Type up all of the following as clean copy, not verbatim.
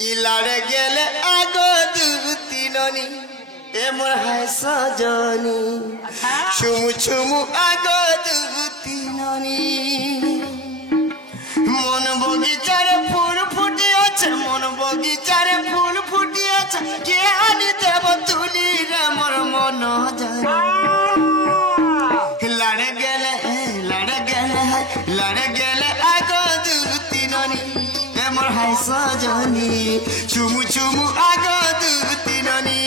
इलाड़े गेले आगो दुतिननी ए मोर हाय सजनी छुमु छुमु आगो दुतिननी मन बगीचार फूल फुटी আছে मन बगीचार फूल फुटी আছে के आनी देव तुली रे मोर मन जानी लाड़े गेले आगो दुतिननी ए मोर हाय सजनी छुमु छुमु आगो दुतिननी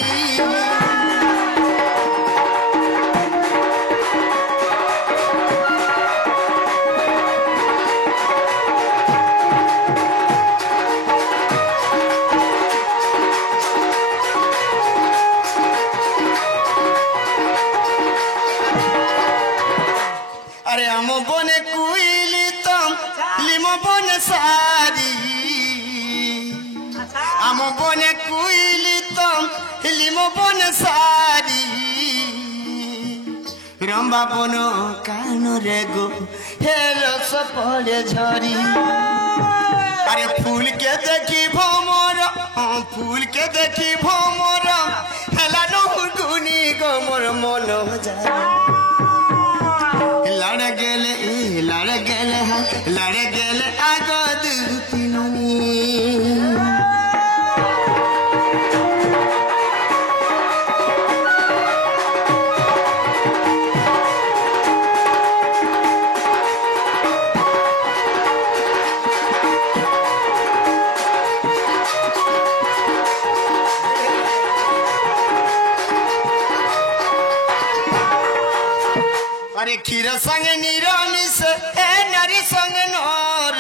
अरे हम बने कुइली तम लिमो बने सारी हम बने कुइली तम लिमो बने सारी रंबा बनो कानो रे गो हेलो सपड़े झरी अरे फूल के देखी भोमर फूल के देखी भोमर हेला नो गुनी गो मोर मन जाए लड़ गेले आगो दुतिननी अरे क्षीर संगे निरामिष ए नारी संगे नर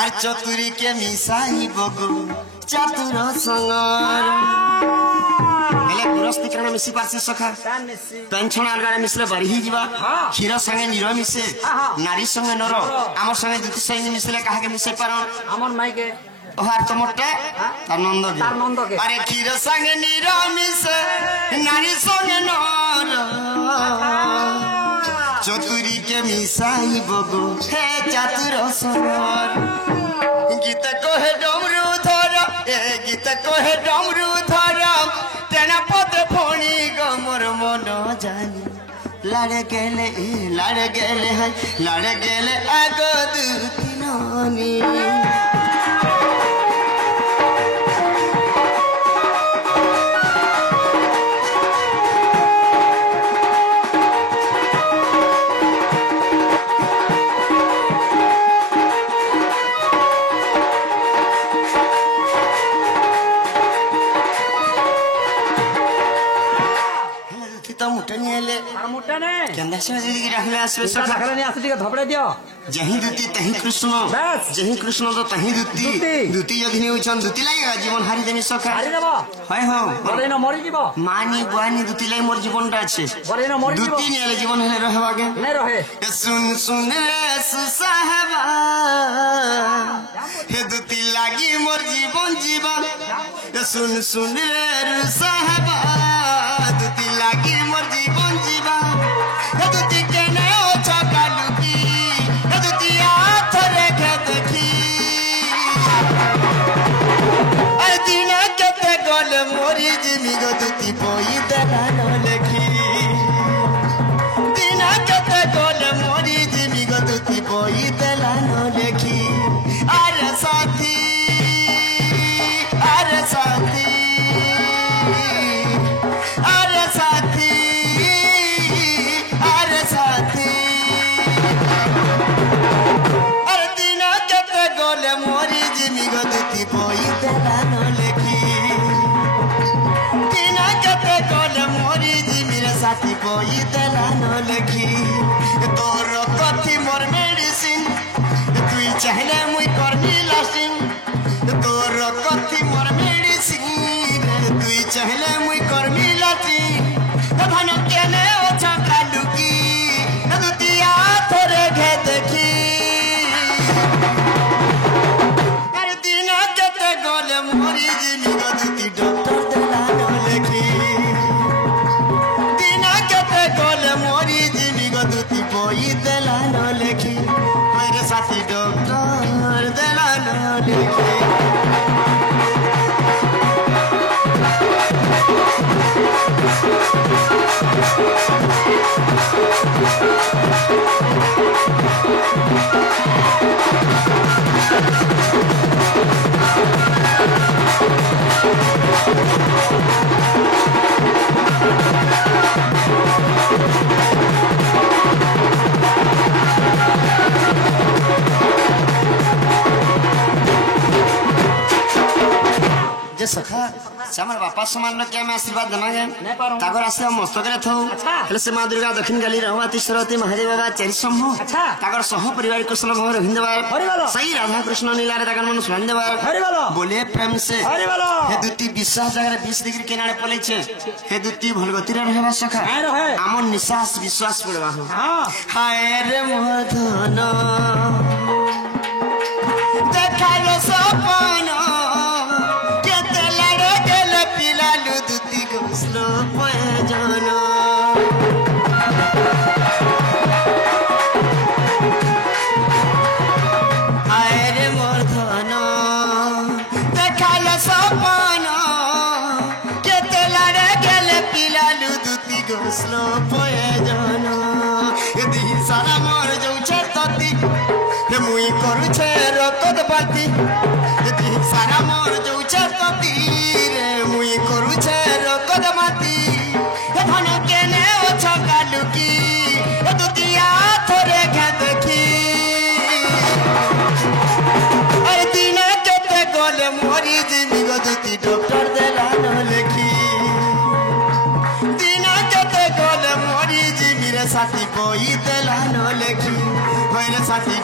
और चतुरी के मिसाई बगु चतुर संगर हेले गुरस्ती करण मिसी पासी सखा पेंशन अलगारे मिसले बरी ही जीवा क्षीर संगे निरामिष नारी संगे नर आमर संगे दुति संगे मिसले काहे के मिसे पारन आमर माई के ओहार तमोटे तार नंद के अरे क्षीर संगे निरामिष नारी संगे नर चतुरी के मिसाई बगु हे चतुर संगर गीत कहे डमरू धर ए गीत कहे डमरू धर तेना पद फणी गमर मन जानी लाड़े गेले आगो दुतिननी केंदा से जी रखले आसबे सब रखले नहीं आसे ठीक धबड़े दियो जही दुती तही कृष्ण बस जही कृष्ण तो तही दुती दुती यदि नहीं उछन दुती लागेगा जीवन हारी देमी सखा हारी देबो हाय हो बरे न मरि जीवो मानी बुआनी दुती लाई मोर जीवनटा আছে बरे न मरि जीवो दुती नेले जीवन हेले रहबागे नहीं रहे सुन रे सुसाहबा हे दुती लागी मोर जीवन सुन रे रुसाहबा दुती लागी मोर जीवन हे दुती केने ओ चकालुकी हे दुती आथरे के देखी अरे दिन केते गले मोरी जिमी गो दुती पोई देला न लेखी दिन केते गले मोरी जिमी गो दुती पोई देला न लेखी अरे साथी अरे दिन केते गले मोरी जिमी गो दुती पोई देला न लेखी दिन केते गले मोरी जिमी रे साथी पोई देला न लेखी तोर कथी मोर मेडिसिन तुई चाहले मुई करनी लासिन तोर कथी मोर मेडिसिन तुई चाहले मुई करनी लासिन धन केने ओ छका लुकी दुतिया थोरे घे देखी अरे दिन केते गले मोरी जिमी गो दुती डॉक्टर देला न लेखी दिन केते गले मोरी जिमी गो दुती पोई देला न लेखी मेरे साथी डॉक्टर देला न लेखी ये सखा से हमर बापा समान लोग के मैं आशीर्वाद देमागे नहीं पारो तागर आशीर्वाद मस्त करे थौ अच्छा हेले से मां दुर्गा दक्षिण गाली रहवाती सरस्वती महादेव बाबा चेरी समूह अच्छा तागर सह परिवार कुशल भवर हिंदवार हरि बोलो सही राधा कृष्ण नीलारे तागर मन सुन देवार हरि बोलो बोले प्रेम से हरि बोलो हे दुती विश्वास जगह 20 डिग्री केनाडे पलै छे हे दुती भलगति रे रहबा सखा हाय रहे आमन निश्वास विश्वास पड़वा हां हाय रे मोधन देखालो सपन केते लड़े गेल पिलालु दुती घुसलो पयजन हाय रे मोधन देखालो सपन केते लड़े गेल पिलालु दुती घुसलो पयजन यदि सारा मर जाउछे तती हे मुई करूछे रकत बाती यदि सारा मर जाउछे तती रे मुई करूछे रकत माती हे धन केने ओछ कालुकी हे दुतिया थोरे घे देखी अरे दिन केते गले मोरी जिमी गदुती डॉक्टर देला न लेखी दिन केते गले मोरी जिमी रे साथी बोई देला न लेखी होइरे साथी